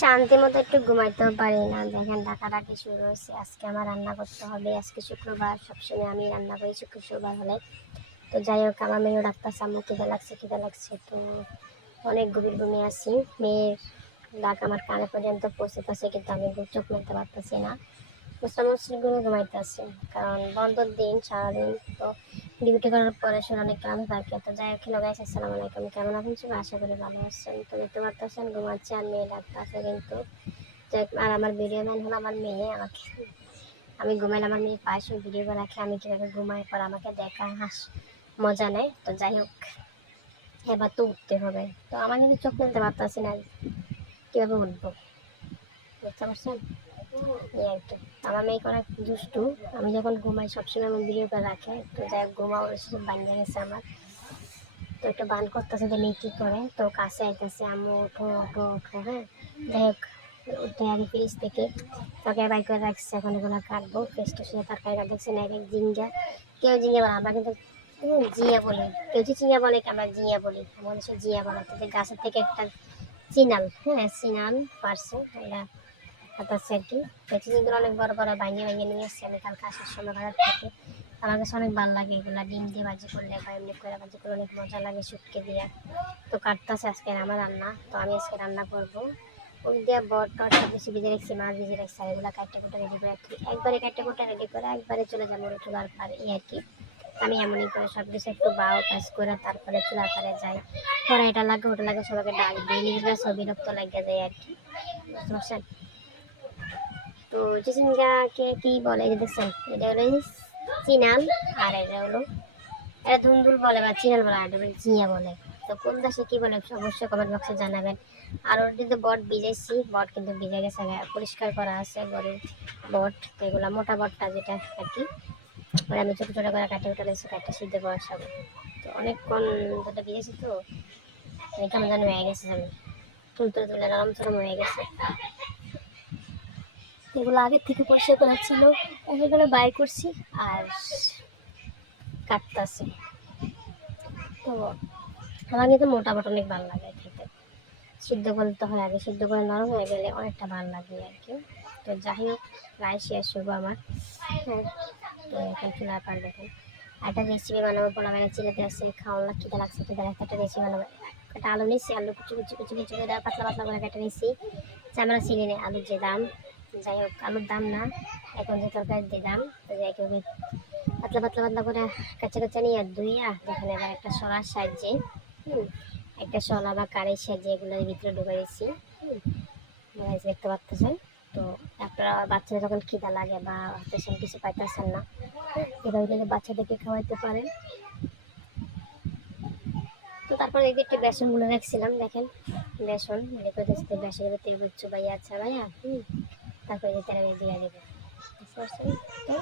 শান্তি মতো একটু ঘুমাইতেও পারি না। দেখেন ডাকাডাকি শুরু হয়েছে। আজকে আমার রান্না করতে হবে। আজকে শুক্রবার, সবসময় আমি রান্না করি শুক্রবার হলে। তো যাই হোক, আমার মেয়েও ডাক্তারছে, আম্মু খিদে লাগছে। তো অনেক গভীর ঘুমিয়ে আছি। মেয়ের ডাক আমার কানে পর্যন্ত পৌঁছতেছে, কিন্তু আমি চোখ মেলতে পারতেছি না। মুসলমান করে ঘুমাইতে আসছে, কারণ বন্ধর দিন সারাদিন তো ডিউটি করার পরে শরীর অনেক ক্লান্ত থাকে। তো যাই হোক, হ্যালো গাইস, আসসালামু আলাইকুম। কেমন আছেন সবাই? আশা করি ভালো আছেন। তো দেখতে পারতেছেন ঘুমাচ্ছে, আর মেয়ে ডাক্তার আছে কিন্তু। আর আমার ভিডিও ম্যান হলো আমার মেয়ে। আমি ঘুমাইলে আমার মেয়ে পাশে ভিডিও করে রাখে আমি কীভাবে ঘুমাই, পর আমাকে দেখা মজা নেয়। তো যাই হোক, এবার তো উঠতে হবে। তো আমার কিন্তু চোখ মেলতে পারতেছি না, কীভাবে উঠবো বুঝতে পারছেন? এই আর কি। আমার মেয়ে অনেক দুষ্টু। আমি যখন ঘুমাই সবসময় আমার ভিডিও করে রাখে। তো যাই হোক, ঘুমা ওর সাথে বানিয়ে গেছে আমার। তো একটু বান করতেছে যে মেয়ে কী করে। তো কাছে আইতেছে, আম্মু ওঠো ওঠো ওঠো। হ্যাঁ, যাই হোক, উঠে আগে ফ্রিজ থেকে তরকারি বাই করে রাখছে। এখন এগুলো কাটবো। ফ্রেশটা শুনে তরকারি কাটছে না, এক জিঙ্গা। কেউ জিঙ্গা বলে, আমরা কিন্তু জিয়া বলি। কেউ যে চিঙা বলে, আমরা জিয়া বলি। আমাদের সে জিয়া বলে। তো যে গাছের থেকে একটা চিনাল, হ্যাঁ চিনাল পারছে এটা হাতাচ্ছে আর কি। তো চিনিগুলো অনেক বড় বড় ভাঙিয়ে নিয়ে এসছি আমি কালকে আসার সময় বাজার থেকে। আমার কাছে অনেক ভালো লাগে এগুলো, ডিম দিয়ে ভাজি করলে বা এমনি করে ভাজি করলে অনেক মজা লাগে শুটকে দিয়ে। তো কাটতেছে আজকে আমার রান্না। তো আমি আজকে রান্না করবো ওই দিয়ে বট টট সব কিছু ভিজে রাখছি, মাছ ভিজে রাখছি। আর এগুলো কাটতে কুটে রেডি করে রাখি, একবারে কাটতে কুটে রেডি করে একবারে চলে যাবো চুলার পার, এই আর কি। আমি এমনই করে সব কিছু একটু বাও কাজ করে তারপরে চুলার পারে যাই। পরে এটা লাগে ওটা লাগে, সবাইকে ডাক দিয়ে নিজেরা সব বিরক্ত লাগে যায় আর কি, বুঝতে পারছেন? তো চিচিঙ্গাকে কি বলে যে দেখছেন, এটা হলো চিনাল। আর এটা হলো, এটা ধুন্দুল বলে বা চিনাল বলে, আর এটা বলে জিয়া বলে। তো কোন দেশে কি বলে অবশ্যই কমেন্ট বক্সে জানাবেন। আর ওর কিন্তু বট ভিজাইছি, বট কিন্তু ভিজে গেছে, পরিষ্কার করা আছে বড়ের বট। তো এগুলো মোটা বটটা যেটা আর কি, ওরা আমি ছোটো ছোটো করে কাটে উঠে লেছি, কাটে সিদ্ধ করার সবাই। তো অনেকক্ষণ দুটো ভিজেছি, তো কেমন যেন হয়ে গেছে, আমি তুলে নরম চরম হয়ে গেছে। এগুলো আগের থেকে পরিষ্কার করা ছিল, এগুলো বাই করছি আর কাটতেছি। তো আমার কিন্তু মোটামুটি অনেক ভালো লাগে খেতে। সিদ্ধ করতে হয় আগে, সিদ্ধ করে নরম হয়ে গেলে অনেকটা ভালো লাগে আর কি। তো যাই হোক, প্রায় শেষ হবো আমার। হ্যাঁ, তো এখন চুলার পার দেখেন একটা রেসিপি বানাবো। পোলা মানে চিলেতে আছে, খাওয়া খিদে লাগছে, একটা রেসিপি বানাবো। একটা আলু নিচ্ছি, আলু কুচি কুচি কুচি কুচি করে পাতলা পাতলা করে কেটে নিচ্ছি। আমরা চিনি নেই আলুর যে দাম, যাই হোক আলুর দাম না, এখন যে তরকারির যে দাম। তো যাই হোক, পাতলা পাতলা পাতলা করে কাঁচা কাঁচা নিয়ে ধুইয়া দেখেন এবার একটা সরার সাহায্যে, একটা শলা বা কারের সাহায্যে এগুলোর ভিতরে ঢুকে দিচ্ছি। দেখতে পাচ্ছেন? তো আপনারা বাচ্চারা যখন খিদা লাগে বা হতেছেন কিছু পাইতেছেন না, এভাবে কিন্তু বাচ্চাদেরকে খাওয়াইতে পারেন। তো তারপরে এই যে একটু বেসনগুলো রাখছিলাম, দেখেন বেসন রেখে দিচ্ছি। বেসনের তেল চুবাইয়া আচ্ছা ভাইয়া, তারপরে যে তেল দিয়ে দেবে, বুঝতে পারছেন? তো